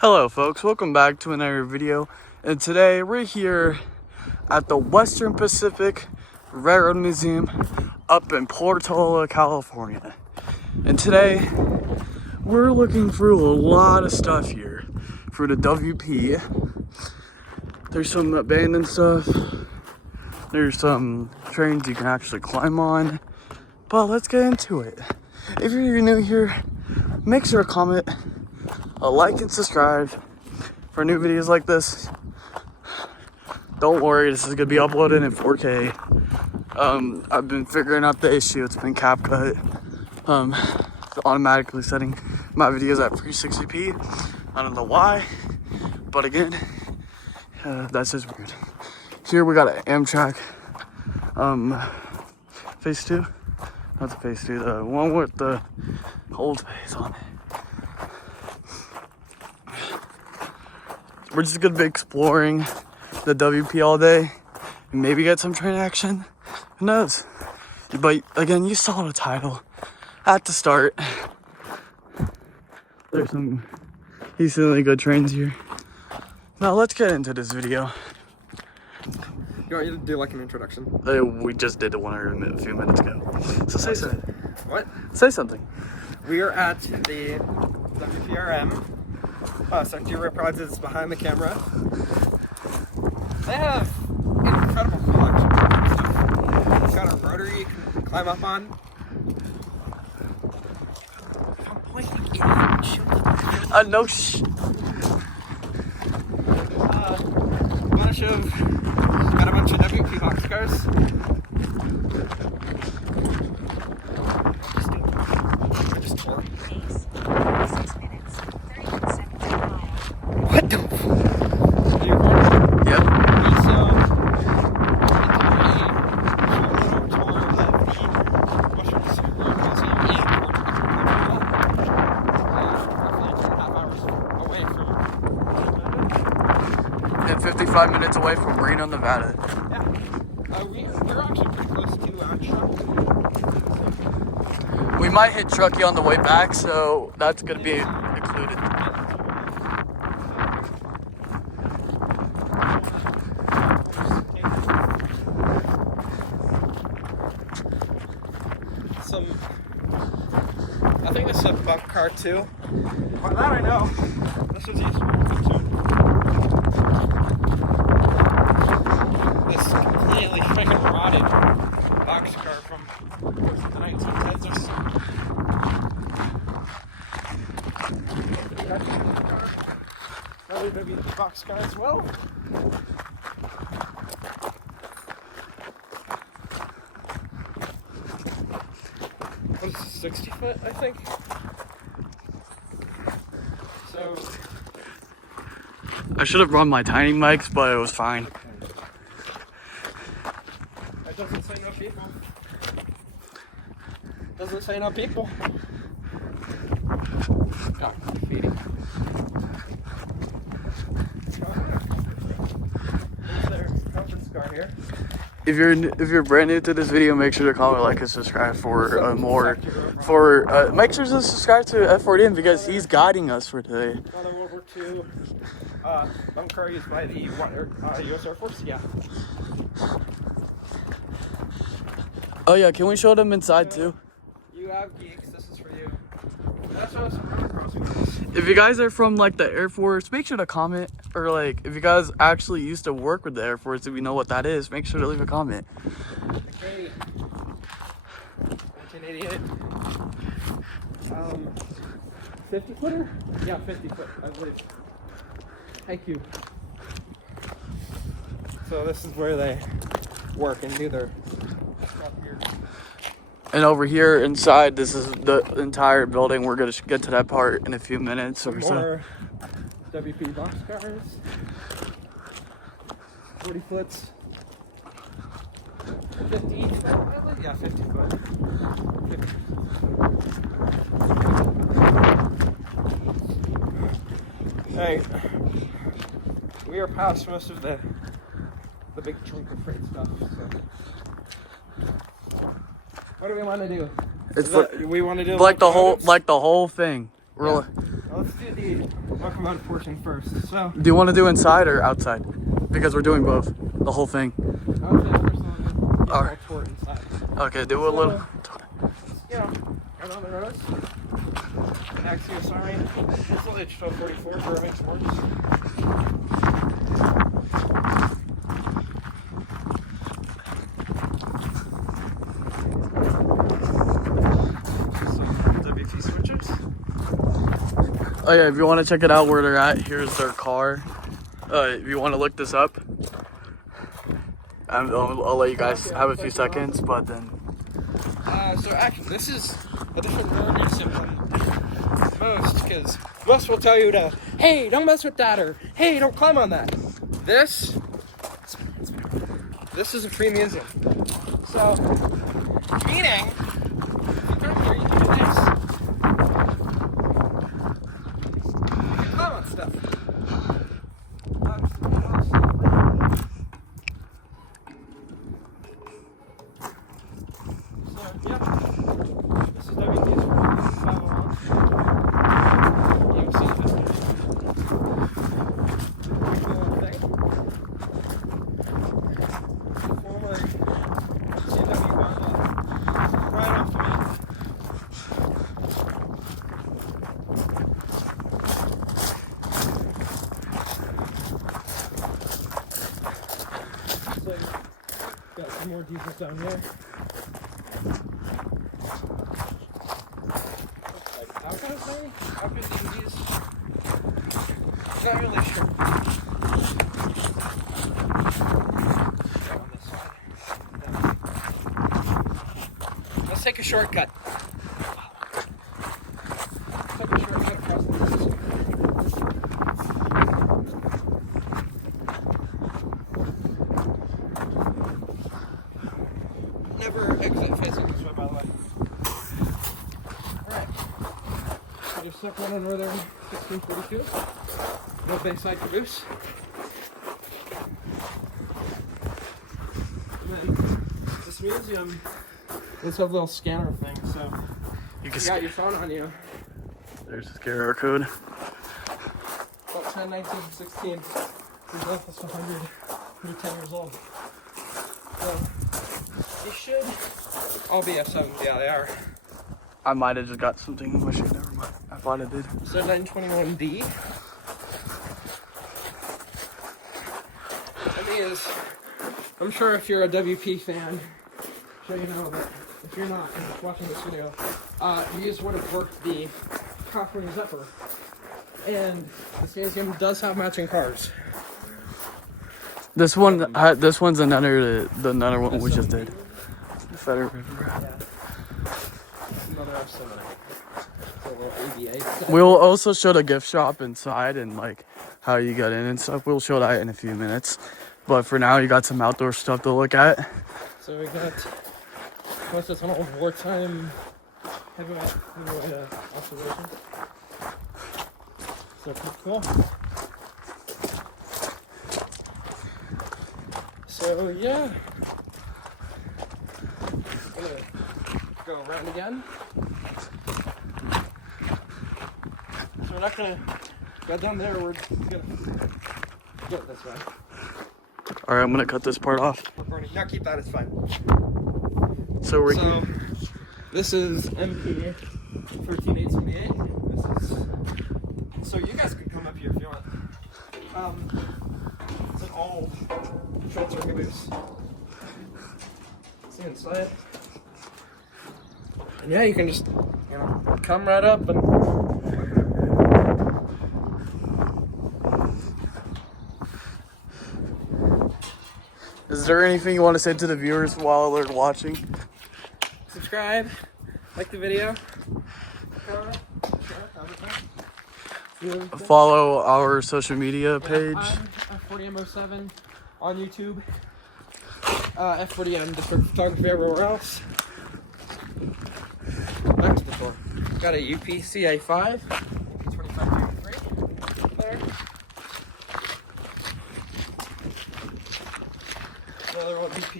Hello folks, welcome back to another video, and today we're here at the Western Pacific Railroad Museum up in Portola, California. And today we're looking through a lot of stuff here for the WP. There's some abandoned stuff, there's some trains you can actually climb on, but let's get into it. If you're new here, make sure to comment, like and subscribe for new videos like this. Don't worry, this is gonna be uploaded in 4K. I've been figuring out the issue. It's been CapCut. Automatically setting my videos at 360p. I don't know why, but again, that's just weird. Here we got an Amtrak phase 2. Not the phase 2, the one with the old phase on it. We're just gonna be exploring the WP all day and maybe get some train action. Who knows? But again, you saw the title at the start. There's some decently good trains here. Now let's get into this video. You want you to do like an introduction? We just did one a few minutes ago. So say something. What? Say something. We are at the WPRM. SGRP prizes behind the camera. They have an incredible collection of stuff. It's got a rotary you can climb up on. If I'm pointing like idiot, shoot. No Got a bunch of WP boxcars. I just tore. 6 minutes, 31 seconds per mile. What the? Are you recording? Yep. So, it's a little tour of the Western Pacific Railroad Museum in Portola. Roughly 2.5 hours away from And 55 minutes away from Reno, Nevada. Yeah. We're actually pretty close to Truckee. We might hit Truckee on the way back, so that's gonna be included. I think this is a buck car too. Well, that I know. This was used for this completely freaking rotted boxcar from the 1910s or so. Probably gonna be the boxcar as well. What is this, 60 foot, I think? So... I should have run my tiny mics, but it was fine. That doesn't say no people. Doesn't say no people. Oh, feeding. There's their conference car here. If you're brand new to this video, make sure to comment, like, and subscribe for more. Make sure to subscribe to F40M because he's guiding us for today. Another World War II bunker used by the U.S. Air Force. Yeah. Oh yeah, can we show them inside too? You have geeks. This is for you. That's what I was crossing this. If you guys are from like the Air Force, make sure to comment. Or like, if you guys actually used to work with the Air Force, if you know what that is, make sure to leave a comment. Okay. 1988. 50 footer? Yeah, 50 foot, I believe. Thank you. So this is where they work and do their stuff here. And over here inside, this is the entire building. We're gonna get to that part in a few minutes or so. More WP boxcars. 40 foots. 50 each foot? Yeah, 50 foot. 50. Hey, we are past most of the big chunk of freight stuff. So. What do we want to do? It's We want to do like the whole thing. Really. Yeah. let's do the locomotive portion first. So, Do you want to do inside or outside? Because we're doing both, the whole thing. okay, first one, All right. tour inside. Okay, do a little. You know, right on the roads. Axial sign. It's only 1244 for Remington works. WP switches. Oh yeah, if you want to check it out where they're at, here's their car. If you want to look this up, I'll let you guys have a few seconds, but then. So actually, this is a different word than most, because most will tell you to, hey, don't mess with that, or hey, don't climb on that. This is a free museum. So, meaning, if you come here, you can do this. You can climb on stuff. So, yeah. This is WP's 501. You'll see this thing. Former CW Honda right off the main. So, got some more diesels down here. How can I say? How can they use? Not really sure. On this side. Yeah. Let's take a shortcut. Take a shortcut across the road. Never exit facing this way, by the way. Alright. So just stuck on a northern 1642. No Bayside caboose. And then this museum has a little scanner thing, so You you got your phone on you. There's the QR code. About 10, 19, 16. These left 100. You're 10 years old. So you should all be F7. Yeah, they are. I might have just got something in my shoe. Never mind. I thought I did. So 921D. I'm sure if you're a WP fan, so you know that if you're not and just watching this video, these would have worked the California Zephyr. And this museum does have matching cars. This one's another one we just did. The Federal River. Another F7. So a little AVA. We'll also show the gift shop inside and like how you get in and stuff. We'll show that in a few minutes. But for now, you got some outdoor stuff to look at. So we got most of an old wartime heavyweight observations. So pretty cool. So yeah, I'm gonna go around again. So we're not gonna go down there. We're gonna go this way. All right, I'm gonna cut this part off. Recording. No, keep that. It's fine. So we're So this is MP 13878. This is. So you guys can come up here if you want. It's an old transfer caboose. See inside. And yeah, you can just, come right up and. Is there anything you want to say to the viewers while they're watching? Subscribe, like the video. Follow our social media page. I'm F40M07 on YouTube. F40M District Photography everywhere else. Back to the tour. Got a UPCA5. 2523. There. Another one UP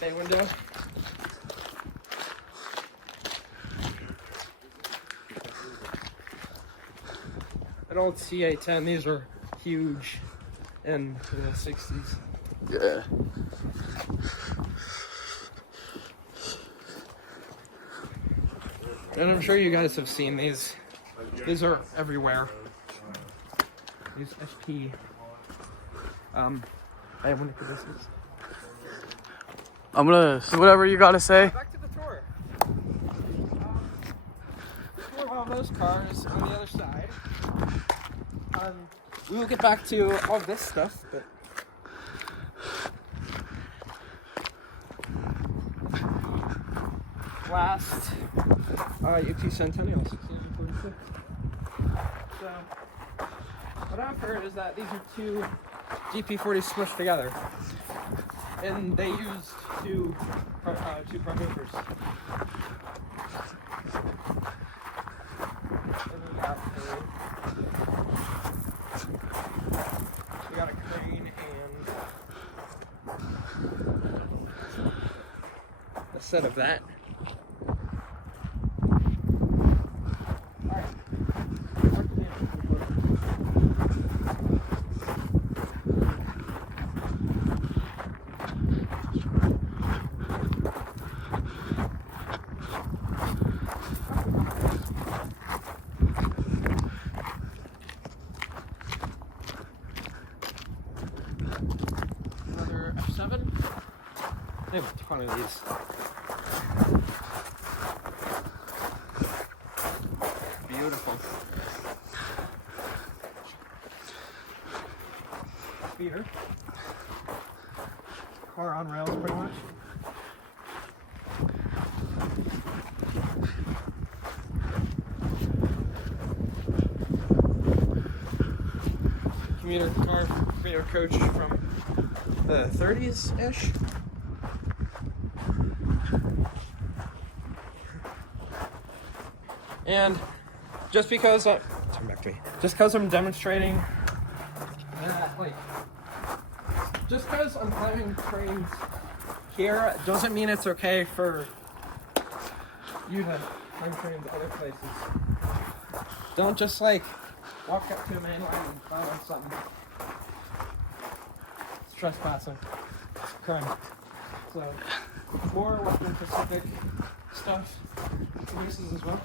bay window. an old CA10. These are huge in the 60s. Yeah. And I'm sure you guys have seen these. These are everywhere. These SP. I want to do this. I'm gonna, whatever you gotta say. Back to the tour. Tour all those cars on the other side. We will get back to all this stuff, but last UP Centennial 1646. So what I've heard is that these are two GP40s smushed together, and they used two front movers. We got a crane and a set of that. Another F7. They have a ton of these. Beautiful. Speeder. Car on rails, pretty much. Commuter coach from the 30s-ish. And just because turn back to me. Just because I'm demonstrating just because I'm climbing trains here doesn't mean it's okay for you to climb trains other places. Don't just walk up to a main line and climb on something. It's trespassing. It's a crime. So more Western Pacific stuff cabooses as well.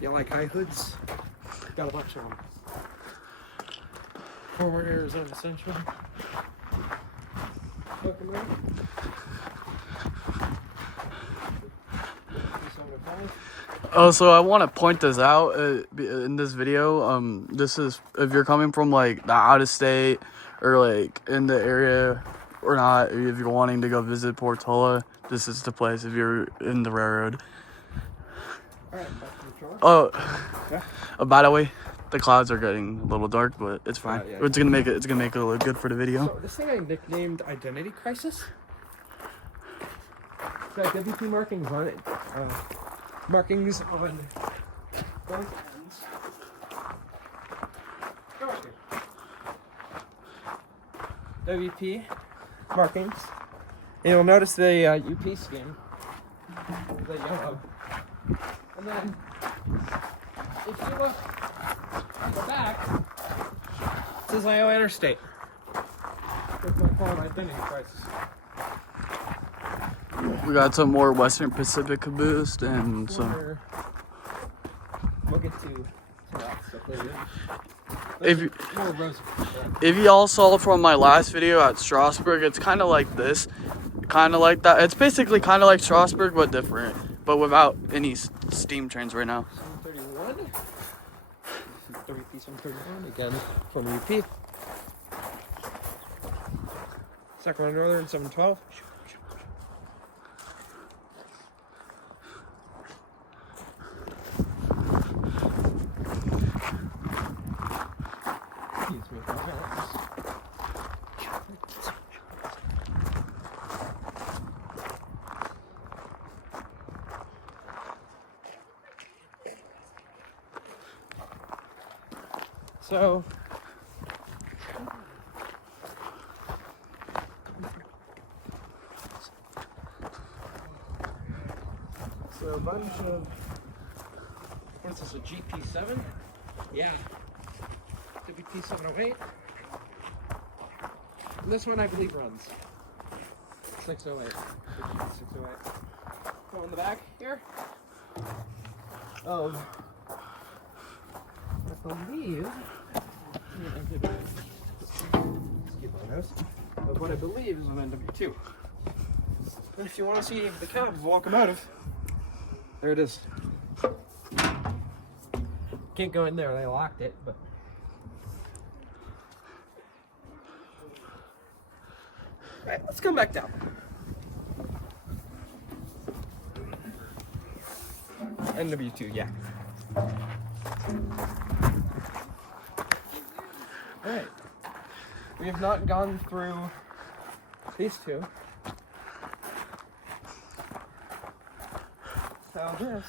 You like high hoods? Got a bunch of them. Former Arizona Central. Oh, so I want to point this out in this video. This is if you're coming from like the out of state or like in the area or not. If you're wanting to go visit Portola, this is the place. If you're in the railroad. All right, back to the shore. Oh, Yeah. By the way, the clouds are getting a little dark, but it's fine. Yeah. It's gonna make it. It's gonna make it look good for the video. So this thing I nicknamed Identity Crisis. It's got WP markings on it. Markings on both ends. Go up here. WP markings. And you'll notice the UP scheme, the yellow. And then, if you look at the back, it says Iowa Interstate. That's what I call an identity crisis. We got some more Western Pacific caboose and some. We'll get to that stuff later. If y'all saw from my last video at Strasbourg, it's kind of like this, kind of like that. It's basically kind of like Strasbourg, but different, but without any steam trains right now. 731. 731 again from UP. Sacramento Northern 712. So So a bunch of, what is this, a GP7? Yeah. WP708. And this one I believe runs 608. 608. Go in the back here. I believe, excuse my nose, of what I believe is an NW2. And if you want to see the cab of the locomotive, there it is. Can't go in there, they locked it, but. Alright, let's come back down. NW2, yeah. Alright. We have not gone through these two. So this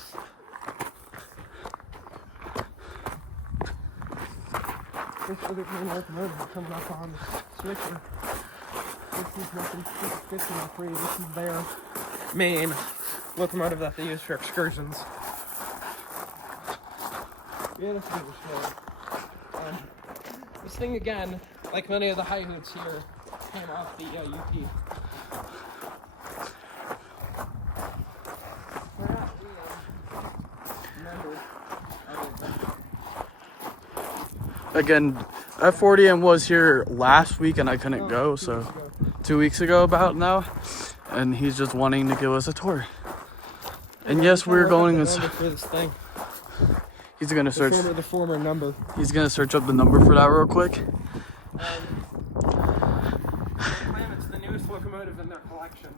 other main locomotive coming up on the switcher. This is nothing, this is 1503. This is their main locomotive that they use for excursions. Yeah, this is slow. This thing again, like many of the high hoods here, came off the UP. Again, F40M was here last week and I couldn't go, so 2 weeks ago about now, and he's just wanting to give us a tour. And yes, we're going to. For this thing. He's gonna search. The former number. He's gonna search up the number for that real quick. It's the newest locomotive in their collection.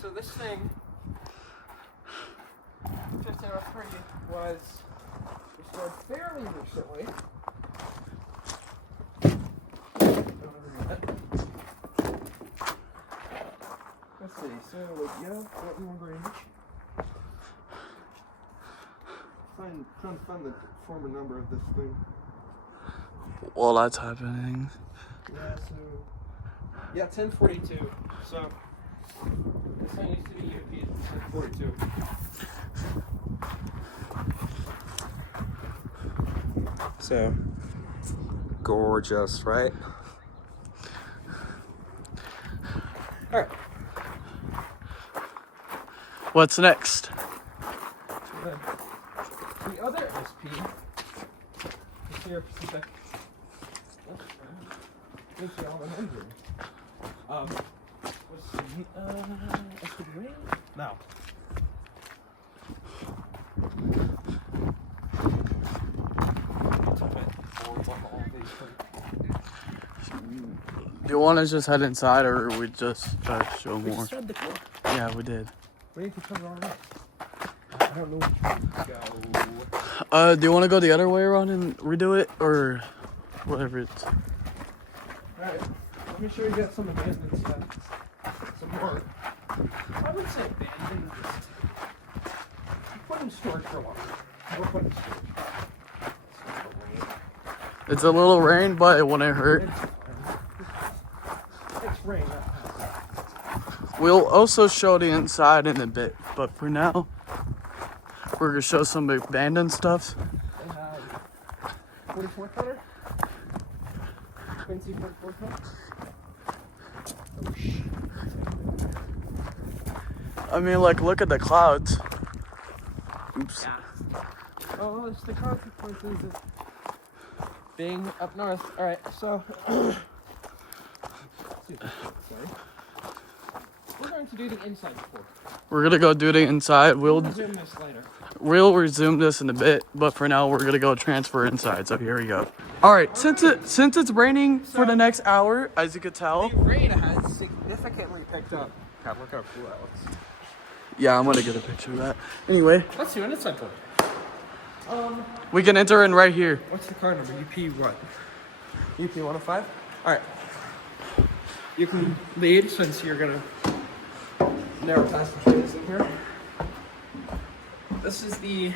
So this thing, 1503, was restored fairly recently. Let's see, so yeah, Portland Range. Trying to find the former number of this thing. While that's happening. Yeah, so 1042. So this thing used to be UP 1042. So gorgeous, right? All right. What's next? The other SP, the Sierra Pacific. Gives you all an engine. Let's see. SGRP? No. Do you want to just head inside, or we just try to show We more? just read the core. Yeah, we did. We need to cover all that. I don't know which way to go. Do you want to go the other way around and redo it, or whatever it's? Alright, let me show you guys some abandoned stuff. Some more. I would say abandoned. Put in storage for a while. We'll put in storage. It's a little rain, but it wouldn't hurt. It's rain. We'll also show the inside in a bit, but for now, we're gonna show some abandoned stuff. 44 footer. Quincy 44 footer. I mean, like, look at the clouds. Oops. Yeah. Oh, it's the consequences of being up north. Alright, so. Sorry. We're going to do the inside tour. We're gonna go do the inside. We'll resume this later. We'll resume this in a bit, but for now, we're gonna go transfer inside. So here we go. All right, since it's raining for the next hour, as you could tell. The rain has significantly picked up. God, look how cool that looks. Yeah, I'm gonna get a picture of that. Anyway, Let's do an inside tour. we can enter in right here. What's the car number? UP what? UP 105? Alright. You can lead since you're gonna narrow past the trees in here. This is the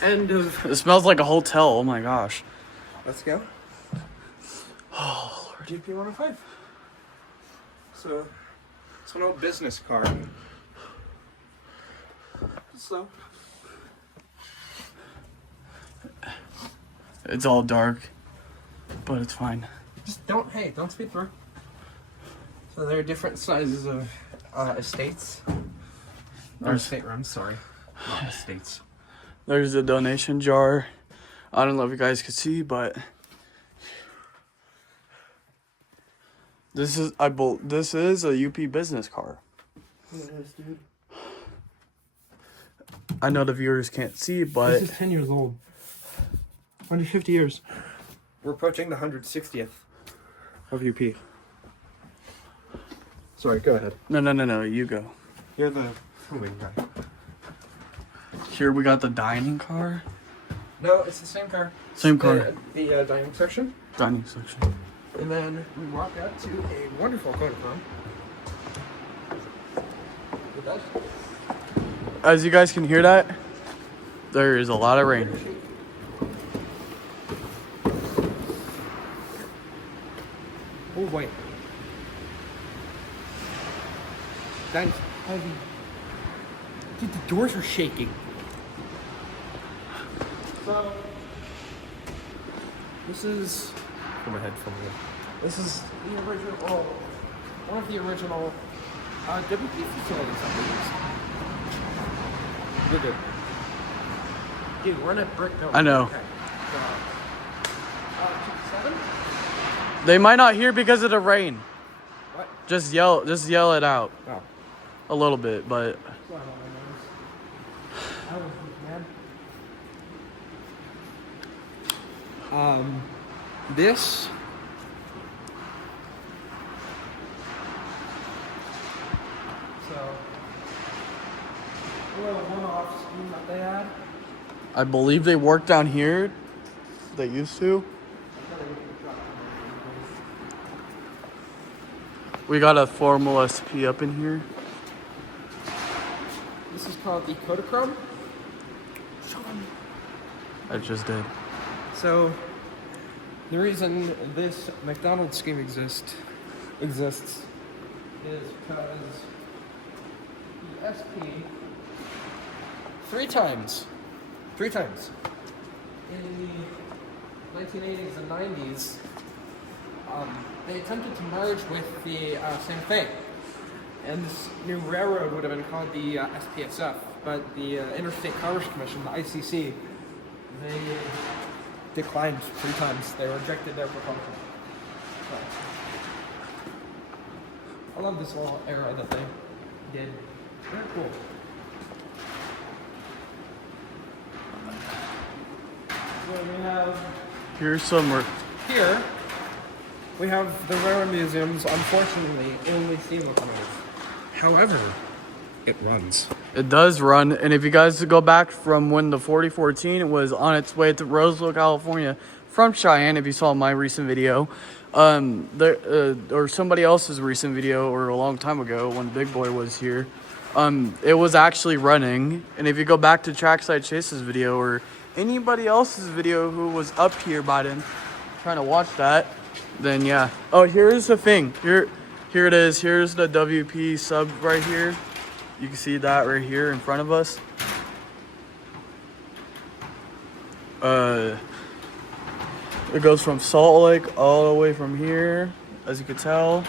end of. It smells like a hotel. Oh my gosh. Let's go. Oh Lord. UP 105. So, It's an old business car. Slow. It's all dark, but it's fine. Just don't speed through. So there are different sizes of estates. Or staterooms, sorry. Not estates. There's a donation jar. I don't know if you guys can see, but this is a UP business car. It is, dude. I know the viewers can't see, but This is 10 years old. 150 years. We're approaching the 160th of UP. Sorry, go ahead. no, you go. You're the moving guy. Here we got the dining car. No, it's the same car. Same car. The dining section. Dining section. And then we walk out to a wonderful Kodachrome. It does. As you guys can hear that, there is a lot of rain. Oh, wait. That is heavy. Dude, the doors are shaking. So, this is... Put my headphone here. This is the original... one of the original WP facilities I believe. You're good. Dude, we're in a brick building. I know. Okay. So, 7? They might not hear because of the rain. What? Just yell it out Oh. a little bit, but Sorry about my nose. This so a little one-off scheme that they had. I believe they work down here. They used to. We got a formal SP up in here. This is called the Kodachrome. I just did. So the reason this McDonald's scheme exists is because the SP three times in the 1980s and 90s they attempted to merge with the same thing, and this new railroad would have been called the SPSF, but the Interstate Commerce Commission, the ICC, they declined 3 times. They rejected their proposal. So, I love this little era that they did. Very cool. So we have Here's some. here. We have the railroad museums. Unfortunately, only steam locomotives. However, it runs. It does run, and if you guys go back from when the 4014 was on its way to Roseville, California, from Cheyenne, if you saw my recent video, or somebody else's recent video, or a long time ago when Big Boy was here, it was actually running. And if you go back to Trackside Chase's video, or anybody else's video who was up here by then, trying to watch that, then yeah. Oh, here's the thing. Here it is. Here's the WP sub right here. You can see that right here in front of us. It goes from Salt Lake all the way from here, as you can tell.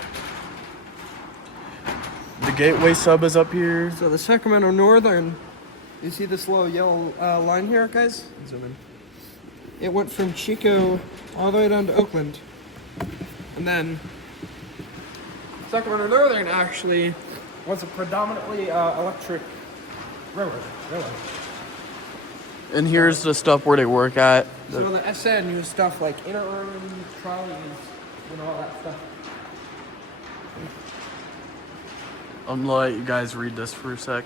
The Gateway sub is up here. So the Sacramento Northern, you see this little yellow line here, guys? Zoom in. It went from Chico all the way down to Oakland. And then Sacramento Northern actually was a predominantly electric railroad. And here's the stuff where they work at. So the SN used stuff like interurban trolleys and all that stuff. I'm gonna let you guys read this for a sec.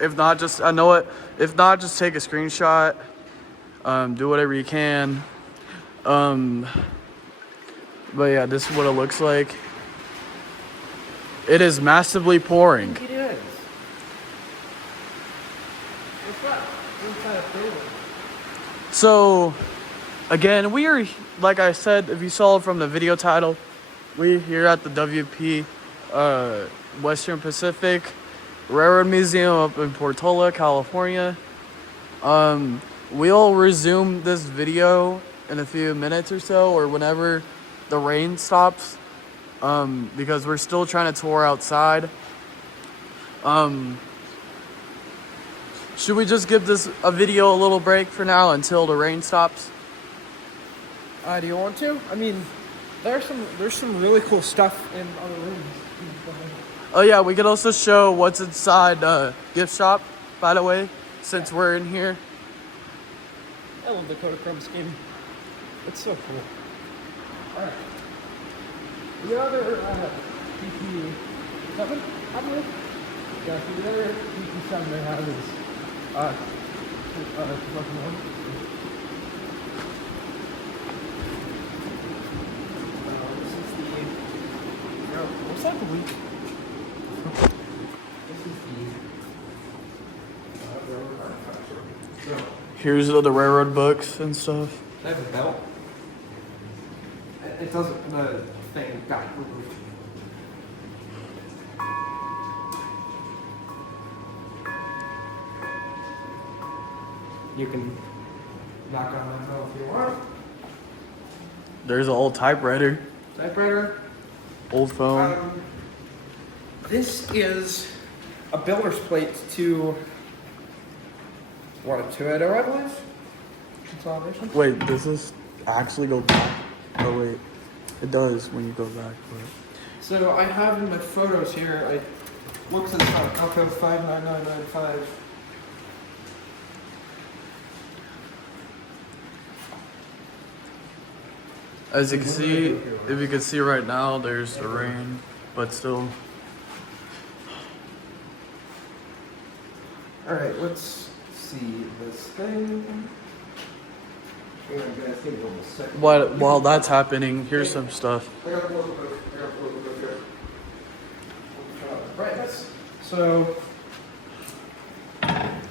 If not, just I know it. If not, just take a screenshot. Do whatever you can. But yeah, this is what it looks like. It is massively pouring. It is. What's that? Inside a building. So, again, we are, like I said, if you saw it from the video title, we here at the WP Western Pacific Railroad Museum up in Portola, California. We'll resume this video in a few minutes or so, or whenever the rain stops, because we're still trying to tour outside. Should we just give this a video a little break for now until the rain stops? Do you want to? I mean, there's some really cool stuff in other rooms. Oh yeah, we could also show what's inside gift shop, by the way, since we're in here. I love the Kodachrome scheme. It's so cool. Alright. The other PP7, I believe. Yeah, so the other PP7 they have is this is the what's that the week? This is the railroad manufacturer. Here's the railroad books and stuff. They have a belt. It doesn't, the thing got removed. You can knock on that bell if you want. There's an old typewriter, Typewriter. old phone. This is a builder's plate to, what, a 280, I believe? Consolidation? Wait, does this actually go back? Oh wait, it does when you go back. But... So I have in my photos here, I looked at Alco 59995. As you can see, if you can see right now, there's the rain, but still. Alright, let's see this thing. While that's happening, here's some stuff. I got the local book. Here. Brightness. So,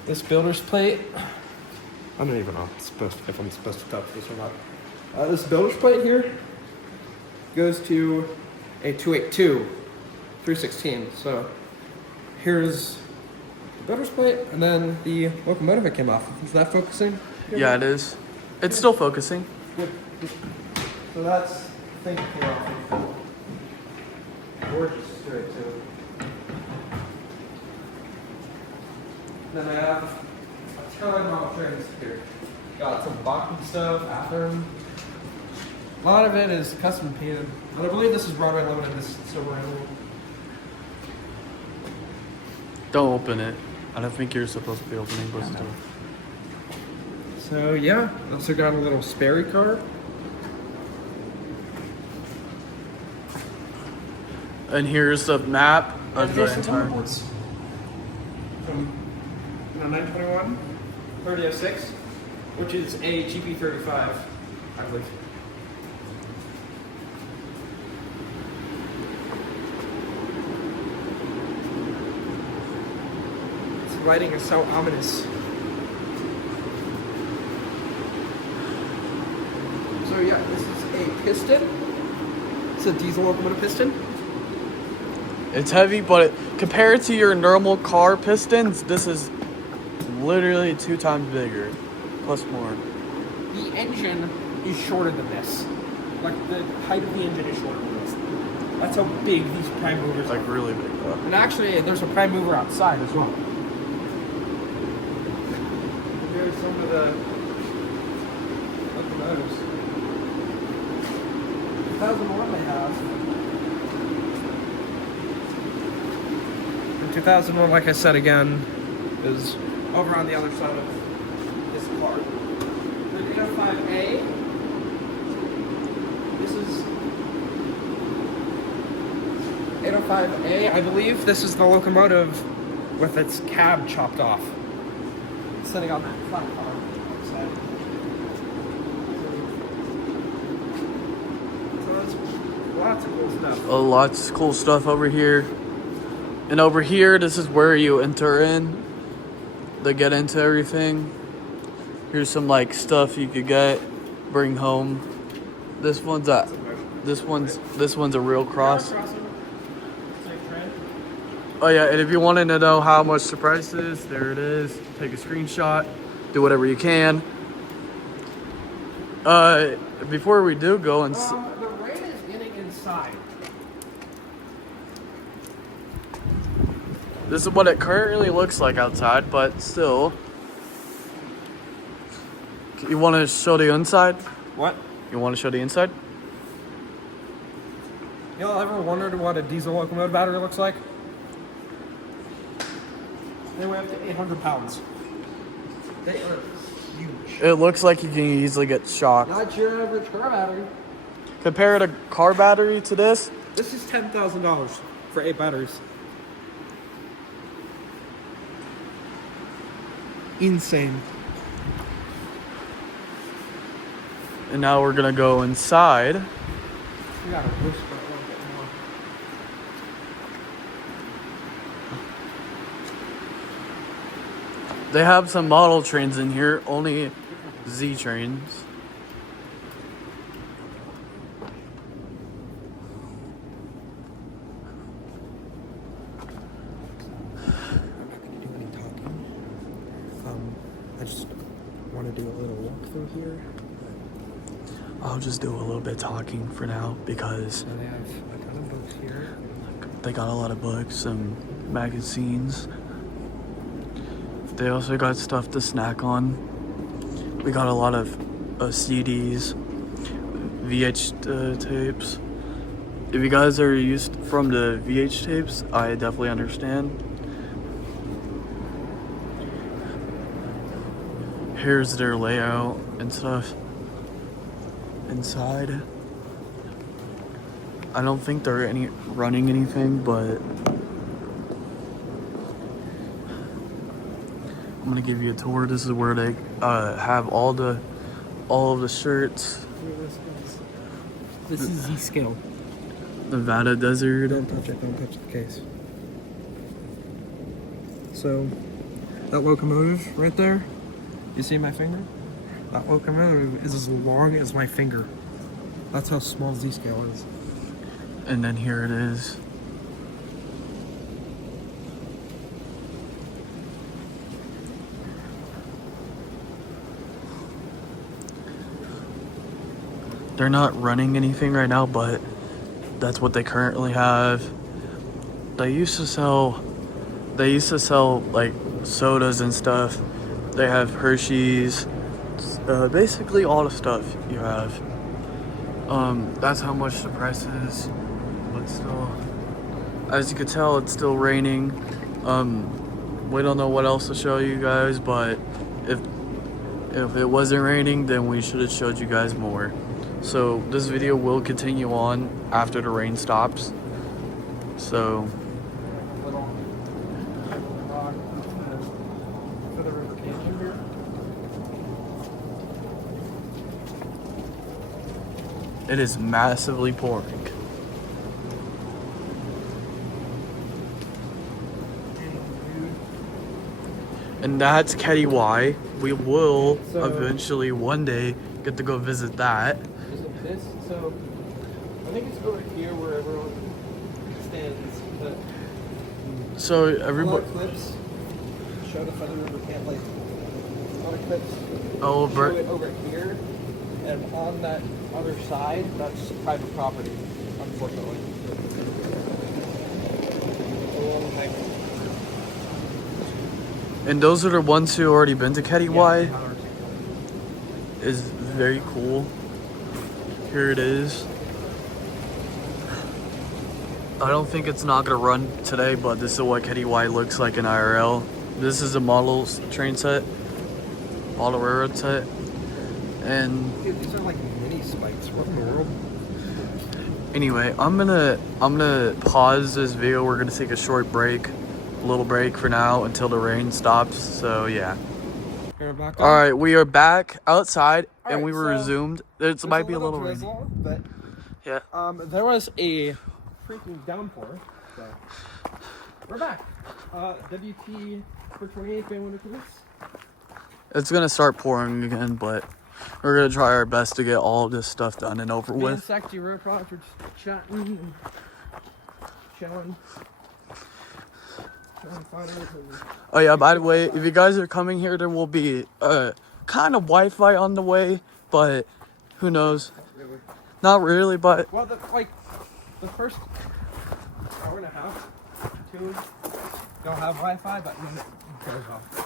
this builder's plate. I don't even know if I'm supposed to touch this or not. This builder's plate here goes to a 282 316. So, here's the builder's plate, and then the locomotive it came off. Is that focusing? Yeah, it is. It's still focusing. Good. So that's the thing that came off. Gorgeous straight too. Then I have a ton of trains here. Got some Bachman stuff, bathroom. A lot of it is custom painted. And I believe this is Broadway Limited, this silver animal. Don't open it. I don't think you're supposed to be opening, but still. So yeah, also got a little Sperry car. And here's the map of the entire. From 921, 3006, which is a GP35, I believe. This lighting is so ominous. So yeah, this is a piston. It's a diesel locomotive piston. It's heavy, but compared to your normal car pistons, this is literally 2 times bigger, plus more. The engine is shorter than this. Like the height of the engine is shorter than this. That's how big these prime movers are. Like really big though. And actually, there's a prime mover outside as well. Here's some of the locomotives. 2001 they have. In 2001, like I said again, is over on the other side of this car. The 805A. This is 805A, I believe. This is the locomotive with its cab chopped off. Sitting on that flat car outside. So that's lots of cool stuff. Lots of cool stuff over here. And over here, this is where you enter in to get into everything. Here's some like stuff you could get, bring home. This one's at This one's a real cross. Same trend. Oh yeah, and if you wanted to know how much the price is, there it is. Take a screenshot, do whatever you can. Before we do go and The rain is getting inside. this is what it currently looks like outside, but still. You want to show the inside? What? You want to show the inside? Y'all ever wondered what a diesel locomotive battery looks like? They weigh up to 800 pounds. They are huge. It looks like you can easily get shocked. Not your average car battery. Compare a car battery to this. This is $10,000 for 8 batteries. Insane. And now we're gonna go inside. We gotta whisper a little bit more. They have some model trains in here, only Z trains. I'm not gonna do any talking. I just want to do a little walkthrough here. I'll just do a little bit talking for now because So they have a ton of books here. they got a lot of books and magazines. They also got stuff to snack on. We got a lot of CDs, VH tapes. If you guys are used from the VH tapes, I definitely understand. Here's their layout and stuff inside. I don't think they're running anything, but I'm gonna give you a tour. This is where they have all of the shirts. This is Z-scale. Nevada Desert. Don't touch it. Don't touch the case. So, that locomotive right there, you see my finger? That locomotive is as long as my finger. That's how small Z-scale is. And then here it is. They're not running anything right now, but that's what they currently have. They used to sell like sodas and stuff. They have Hershey's, basically all the stuff you have. That's how much the price is. But still, as you can tell, it's still raining. We don't know what else to show you guys, but if it wasn't raining, then we should have showed you guys more. So this video will continue on after the rain stops. So Little rock for the river canyon here. it is massively pouring. And that's Ketty Y. We will So- eventually one day get to go visit that. This, so I think it's over here where everyone stands. But So a lot everybody of clips show the Feather River Camp Lake. A lot of clips show it over here, and on that other side, that's private property, unfortunately. Along the highway. and those are the ones who already been to Ketty Y. Yeah, Is very cool. Here it is. I don't think it's not gonna run today, but this is what Ketty Y looks like in IRL. This is a model train set, model railroad set, and Dude, these are like mini spikes. What in the world? anyway, I'm gonna pause this video. We're gonna take a short break, a little break for now until the rain stops. So yeah. You're back All right, we are back outside, and Alright, we were so resumed. It might be a little rainy. drizzle, but Yeah. there was a freaking downpour. So we're back. WP for 28 been one of this. It's gonna start pouring again, but We're gonna try our best to get all of this stuff done and over Me and with. Sexy Robots are just chatting and chilling. Chilling photos and Oh yeah, by the way, if you guys are coming here, there will be kind of Wi-Fi on the way, but who knows? really. Not really, but Well, the first hour and a half, 2, don't have Wi-Fi, but then it goes off.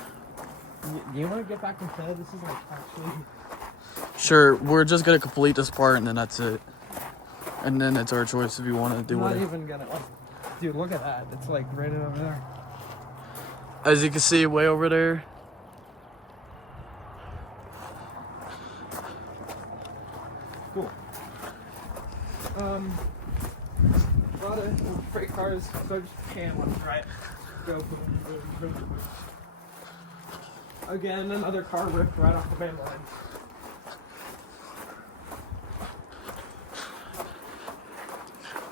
You want to get back and play? This is like actually. sure, we're just gonna complete this part and then that's it. And then it's our choice if you want to do I'm not whatever. even gonna. Dude, look at that. It's like right over there. As you can see, way over there. Cool. A lot of freight cars, so just can left, right? Go boom, boom, boom, boom. Again, another car ripped right off the main line.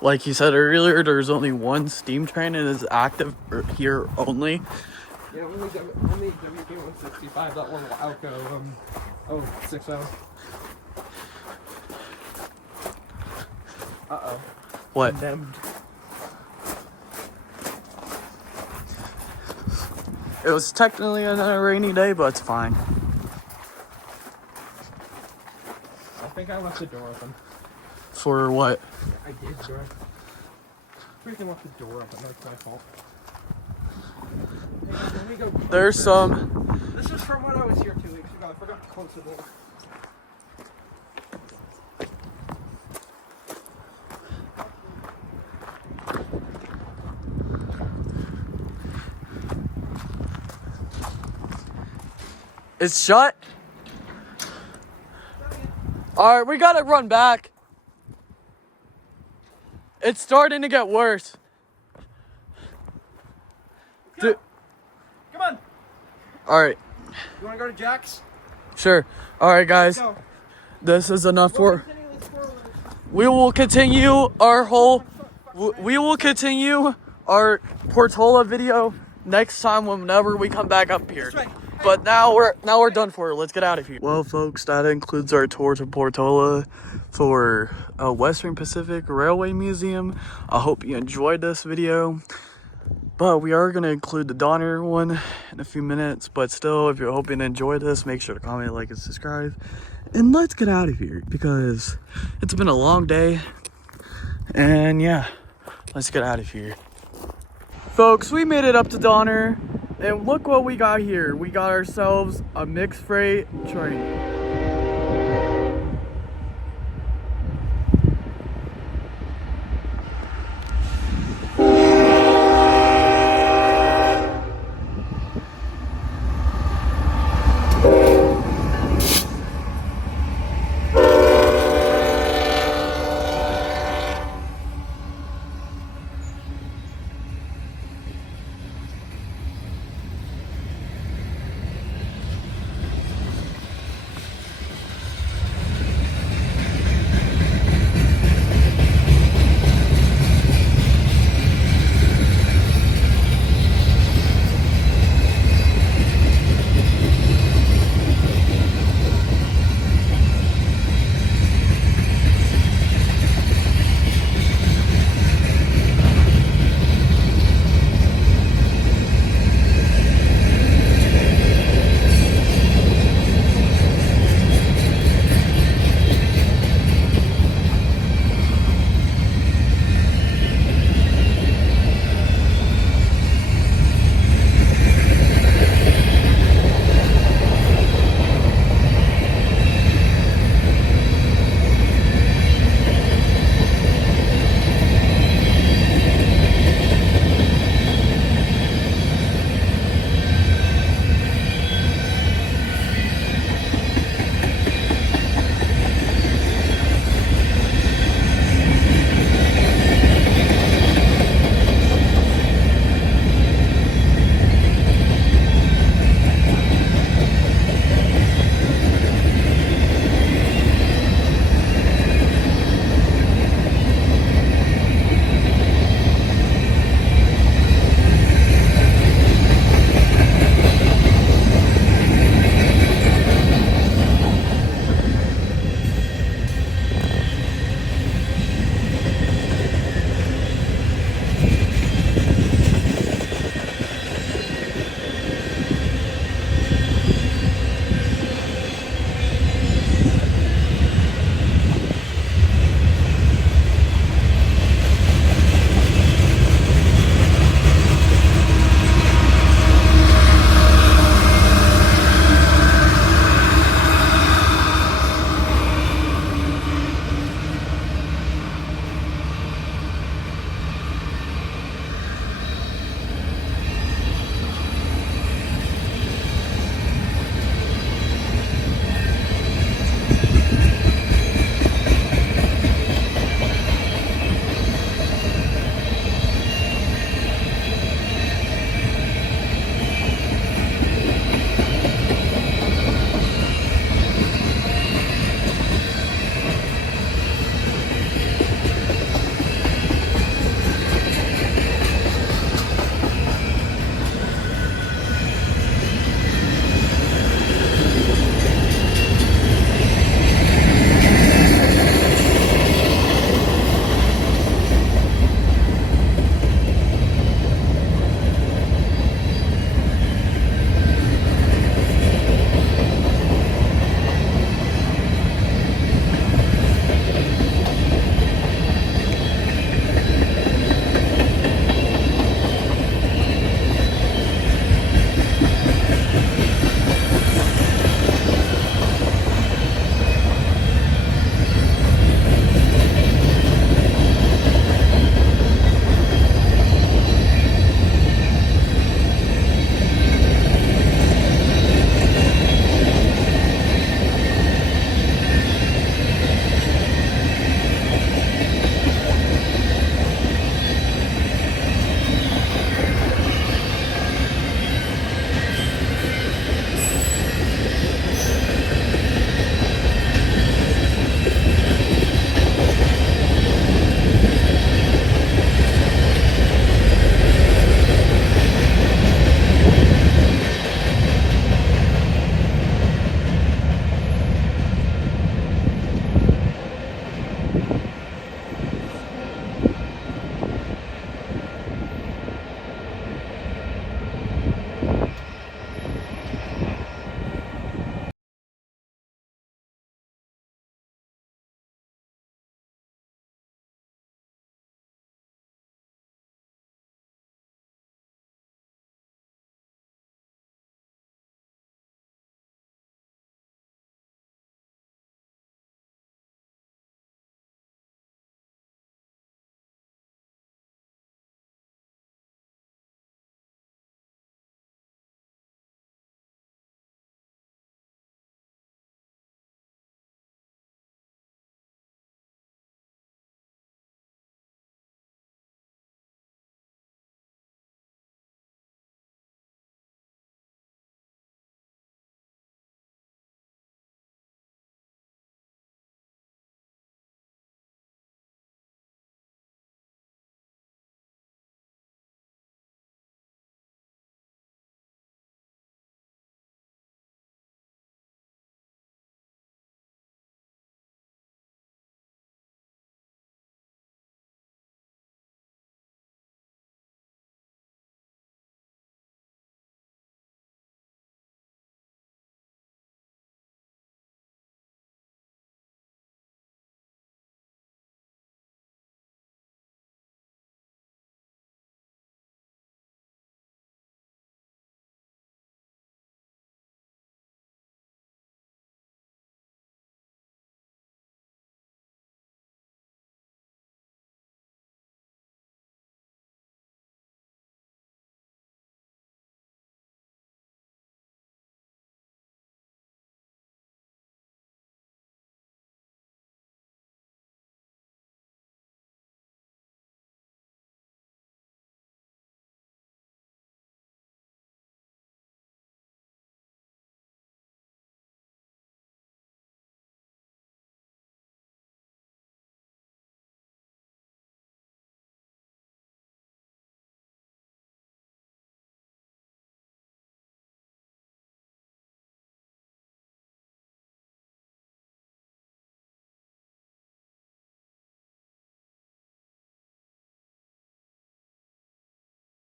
Like you said earlier, there's only one steam train and it's active here only. Yeah, only WP165, that one Alco 060. Uh-oh. What? Condemned. It was technically a rainy day, but it's fine. I think I left the door open. For what? I did, door. Freaking left the door open, that's my fault. Hey, let me go close There's this. some. This is from when I was here 2 weeks ago. I forgot to close the door. It's shut. Alright, we gotta run back. It's starting to get worse. Dude. Come on. Alright, You want to go to Jack's? sure. Alright, guys. Go. This is enough We'll for. continue this forward. We will continue our whole. We will continue our Portola video next time whenever we come back up here. That's right. But now we're done for. Let's get out of here. Well, folks, that includes our tour to Portola for Western Pacific Railway Museum. I hope you enjoyed this video. But we are going to include the Donner one in a few minutes. But still, if you're hoping to enjoy this, make sure to comment, like, and subscribe. And let's get out of here because it's been a long day. And yeah, let's get out of here. Folks, we made it up to Donner. And look what we got here. We got ourselves a mixed freight train.